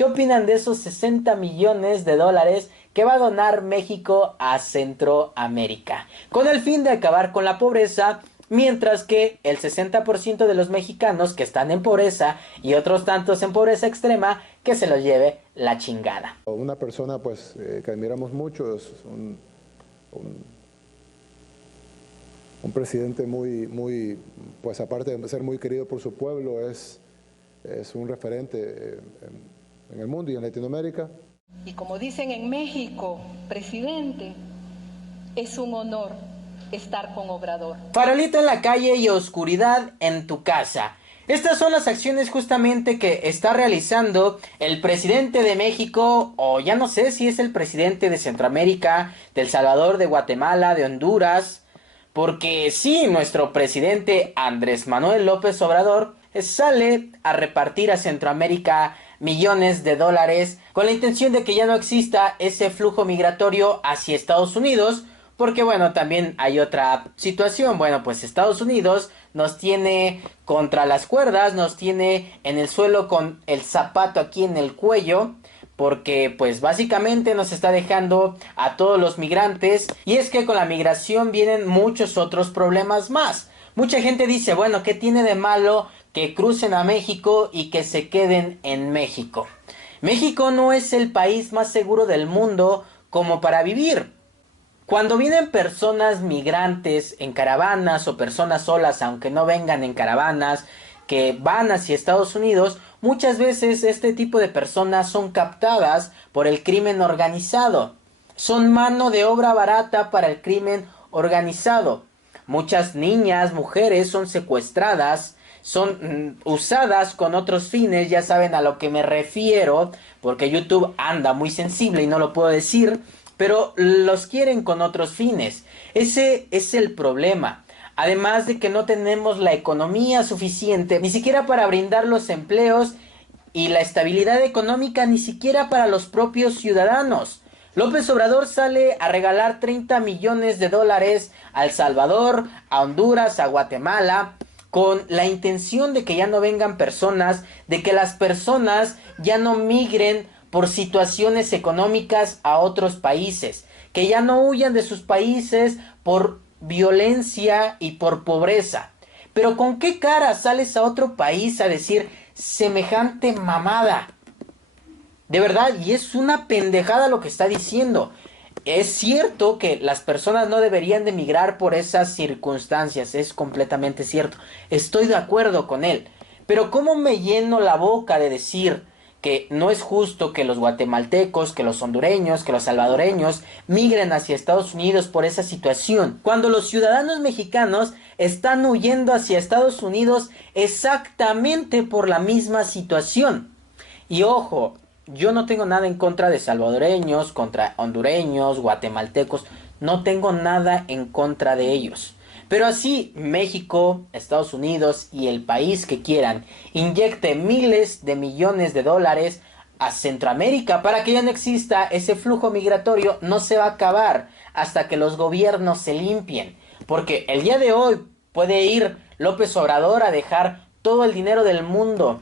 ¿Qué opinan de esos 60 millones de dólares que va a donar México a Centroamérica, con el fin de acabar con la pobreza, mientras que el 60% de los mexicanos que están en pobreza y otros tantos en pobreza extrema, que se los lleve la chingada? Una persona pues que admiramos mucho, es un presidente muy, pues aparte de ser muy querido por su pueblo, es un referente en el mundo y en Latinoamérica. Y como dicen en México, presidente, es un honor estar con Obrador. Farolito en la calle y oscuridad en tu casa. Estas son las acciones justamente que está realizando el presidente de México, o ya no sé si es el presidente de Centroamérica, de El Salvador, de Guatemala, de Honduras, porque sí, nuestro presidente Andrés Manuel López Obrador sale a repartir a Centroamérica millones de dólares con la intención de que ya no exista ese flujo migratorio hacia Estados Unidos, porque bueno, también hay otra situación. Bueno, pues Estados Unidos nos tiene contra las cuerdas, nos tiene en el suelo con el zapato aquí en el cuello, porque pues básicamente nos está dejando a todos los migrantes. Y es que con la migración vienen muchos otros problemas más. Mucha gente dice, bueno, ¿qué tiene de malo que crucen a México y que se queden en México? México no es el país más seguro del mundo como para vivir. Cuando vienen personas migrantes en caravanas o personas solas, aunque no vengan en caravanas, que van hacia Estados Unidos, muchas veces este tipo de personas son captadas por el crimen organizado. Son mano de obra barata para el crimen organizado. Muchas niñas, mujeres son secuestradas, son usadas con otros fines, ya saben a lo que me refiero, porque YouTube anda muy sensible y no lo puedo decir, pero los quieren con otros fines. Ese es el problema. Además de que no tenemos la economía suficiente, ni siquiera para brindar los empleos y la estabilidad económica, ni siquiera para los propios ciudadanos. López Obrador sale a regalar 30 millones de dólares a El Salvador, a Honduras, a Guatemala, con la intención de que ya no vengan personas, de que las personas ya no migren por situaciones económicas a otros países, que ya no huyan de sus países por violencia y por pobreza. Pero ¿con qué cara sales a otro país a decir semejante mamada? De verdad, y es una pendejada lo que está diciendo. Es cierto que las personas no deberían de emigrar por esas circunstancias, es completamente cierto. Estoy de acuerdo con él. Pero ¿cómo me lleno la boca de decir que no es justo que los guatemaltecos, que los hondureños, que los salvadoreños migren hacia Estados Unidos por esa situación, cuando los ciudadanos mexicanos están huyendo hacia Estados Unidos exactamente por la misma situación? Y ojo, yo no tengo nada en contra de salvadoreños, contra hondureños, guatemaltecos, no tengo nada en contra de ellos. Pero así México, Estados Unidos y el país que quieran inyecte miles de millones de dólares a Centroamérica para que ya no exista ese flujo migratorio, no se va a acabar hasta que los gobiernos se limpien. Porque el día de hoy puede ir López Obrador a dejar todo el dinero del mundo,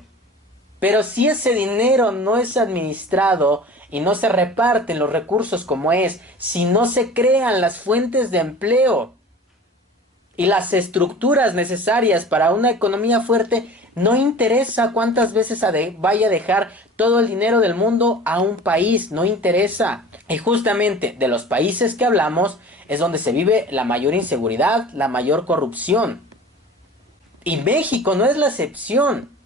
pero si ese dinero no es administrado y no se reparten los recursos como es, si no se crean las fuentes de empleo y las estructuras necesarias para una economía fuerte, no interesa cuántas veces vaya a dejar todo el dinero del mundo a un país, no interesa. Y justamente de los países que hablamos es donde se vive la mayor inseguridad, la mayor corrupción. Y México no es la excepción.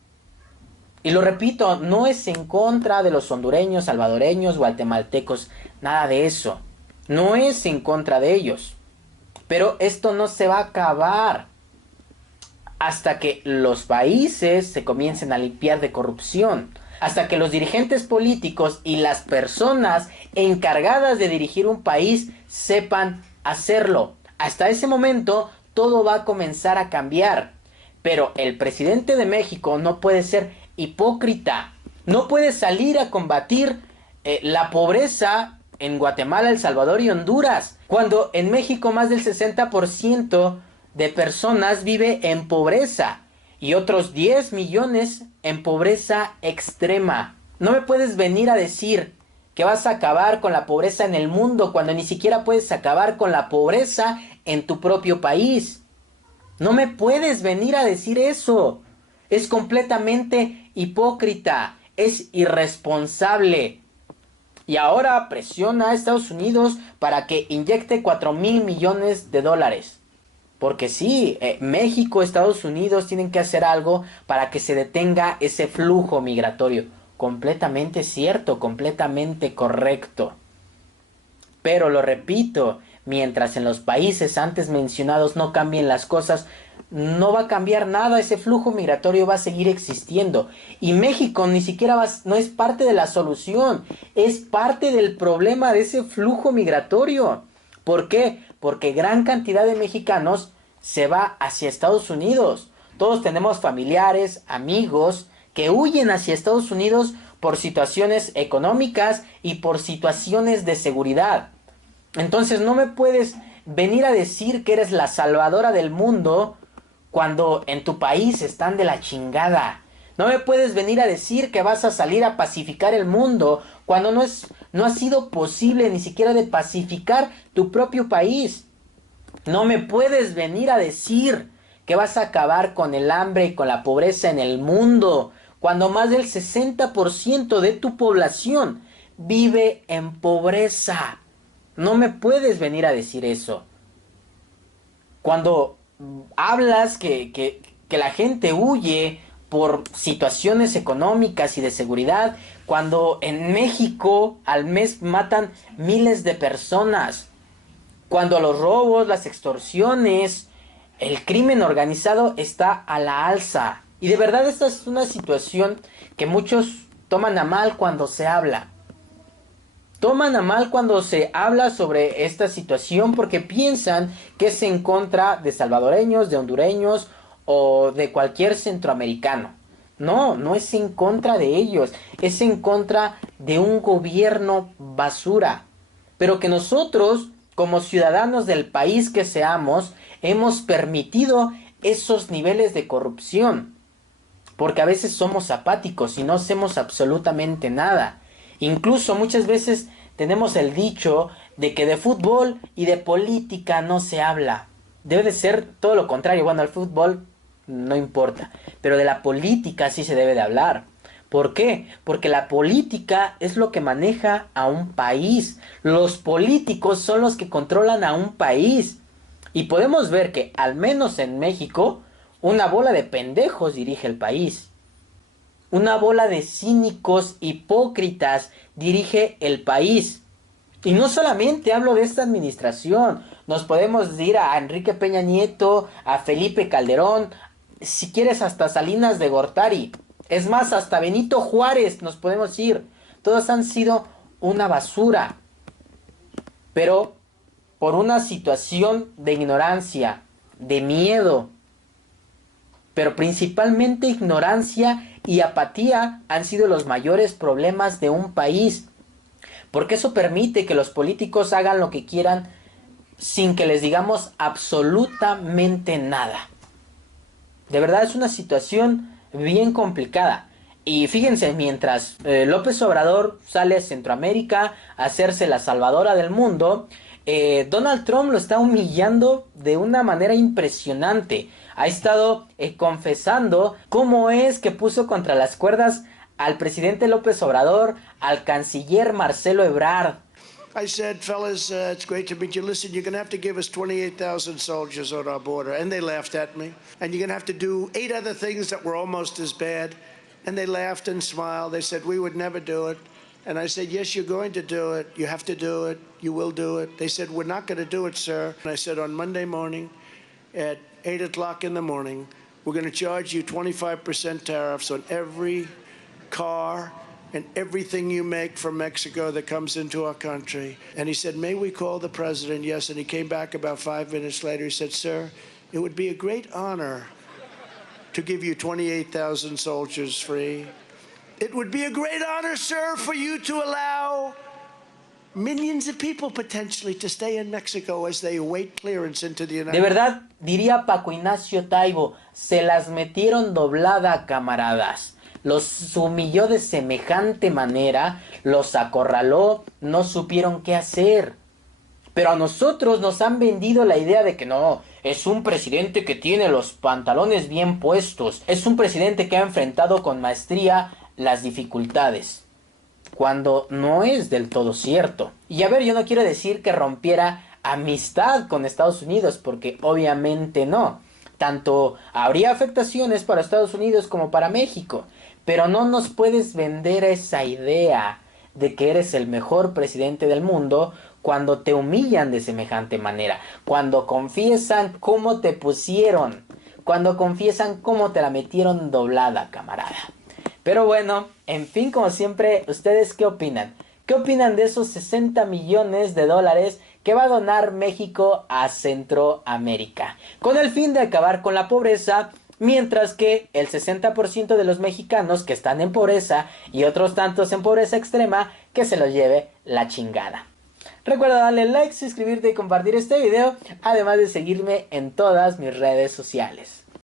Y lo repito, no es en contra de los hondureños, salvadoreños, guatemaltecos, nada de eso. No es en contra de ellos. Pero esto no se va a acabar hasta que los países se comiencen a limpiar de corrupción. Hasta que los dirigentes políticos y las personas encargadas de dirigir un país sepan hacerlo. Hasta ese momento todo va a comenzar a cambiar. Pero el presidente de México no puede ser hipócrita. No puede salir a combatir la pobreza en Guatemala, El Salvador y Honduras, cuando en México más del 60% de personas vive en pobreza y otros 10 millones en pobreza extrema. No me puedes venir a decir que vas a acabar con la pobreza en el mundo cuando ni siquiera puedes acabar con la pobreza en tu propio país. No me puedes venir a decir eso. Es completamente hipócrita, es irresponsable. Y ahora presiona a Estados Unidos para que inyecte 4,000 millones de dólares. Porque sí, México, Estados Unidos tienen que hacer algo para que se detenga ese flujo migratorio. Completamente cierto, completamente correcto. Pero lo repito, mientras en los países antes mencionados no cambien las cosas, no va a cambiar nada, ese flujo migratorio va a seguir existiendo. Y México ni siquiera no es parte de la solución, es parte del problema de ese flujo migratorio. ¿Por qué? Porque gran cantidad de mexicanos se va hacia Estados Unidos. Todos tenemos familiares, amigos que huyen hacia Estados Unidos por situaciones económicas y por situaciones de seguridad. Entonces no me puedes venir a decir que eres la salvadora del mundo cuando en tu país están de la chingada. No me puedes venir a decir que vas a salir a pacificar el mundo cuando no ha sido posible ni siquiera de pacificar tu propio país. No me puedes venir a decir que vas a acabar con el hambre y con la pobreza en el mundo cuando más del 60% de tu población vive en pobreza. No me puedes venir a decir eso. Cuando hablas que la gente huye por situaciones económicas y de seguridad, cuando en México al mes matan miles de personas, cuando los robos, las extorsiones, el crimen organizado está a la alza. Y de verdad esta es una situación que muchos toman a mal cuando se habla. Toman a mal cuando se habla sobre esta situación porque piensan que es en contra de salvadoreños, de hondureños o de cualquier centroamericano. No, no es en contra de ellos, es en contra de un gobierno basura. Pero que nosotros, como ciudadanos del país que seamos, hemos permitido esos niveles de corrupción. Porque a veces somos apáticos y no hacemos absolutamente nada. Incluso muchas veces tenemos el dicho de que de fútbol y de política no se habla. Debe de ser todo lo contrario. Bueno, el fútbol no importa, pero de la política sí se debe de hablar. ¿Por qué? Porque la política es lo que maneja a un país. Los políticos son los que controlan a un país. Y podemos ver que, al menos en México, una bola de pendejos dirige el país. Una bola de cínicos hipócritas dirige el país. Y no solamente hablo de esta administración. Nos podemos ir a Enrique Peña Nieto, a Felipe Calderón, si quieres hasta Salinas de Gortari. Es más, hasta Benito Juárez nos podemos ir. Todos han sido una basura. Pero por una situación de ignorancia, de miedo, pero principalmente ignorancia y apatía han sido los mayores problemas de un país. Porque eso permite que los políticos hagan lo que quieran sin que les digamos absolutamente nada. De verdad es una situación bien complicada. Y fíjense, mientras López Obrador sale a Centroamérica a hacerse la salvadora del mundo, Donald Trump lo está humillando de una manera impresionante. Ha estado confesando cómo es que puso contra las cuerdas al presidente López Obrador, al canciller Marcelo Ebrard. I said, fellas, it's great to meet you. Listen, you're going to have to give us 28,000 soldiers on our border. And they laughed at me. And you're going to have to do 8 other things that were almost as bad. And they laughed and smiled. They said, we would never do it. And I said, yes, you're going to do it. You have to do it. You will do it. They said, we're not going to do it, sir. And I said, on Monday morning at 8 o'clock in the morning, we're going to charge you 25% tariffs on every car and everything you make from Mexico that comes into our country. And he said, may we call the president? Yes. And he came back about 5 minutes later. He said, sir, it would be a great honor to give you 28,000 soldiers free. It would be a great honor, sir, for you to allow millions of people potentially to stay in Mexico as they await clearance into the United States. De verdad, diría Paco Ignacio Taibo, se las metieron doblada, camaradas. los humilló de semejante manera, los acorraló, no supieron qué hacer. Pero a nosotros nos han vendido la idea de que no, es un presidente que tiene los pantalones bien puestos, es un presidente que ha enfrentado con maestría las dificultades, cuando no es del todo cierto. Y a ver, yo no quiero decir que rompiera amistad con Estados Unidos, porque obviamente no. Tanto habría afectaciones para Estados Unidos como para México, pero no nos puedes vender esa idea de que eres el mejor presidente del mundo cuando te humillan de semejante manera, cuando confiesan cómo te pusieron, cuando confiesan cómo te la metieron doblada, camarada. Pero bueno, en fin, como siempre, ¿ustedes qué opinan? ¿Qué opinan de esos 60 millones de dólares que va a donar México a Centroamérica, con el fin de acabar con la pobreza, mientras que el 60% de los mexicanos que están en pobreza y otros tantos en pobreza extrema, que se los lleve la chingada? Recuerda darle like, suscribirte y compartir este video, además de seguirme en todas mis redes sociales.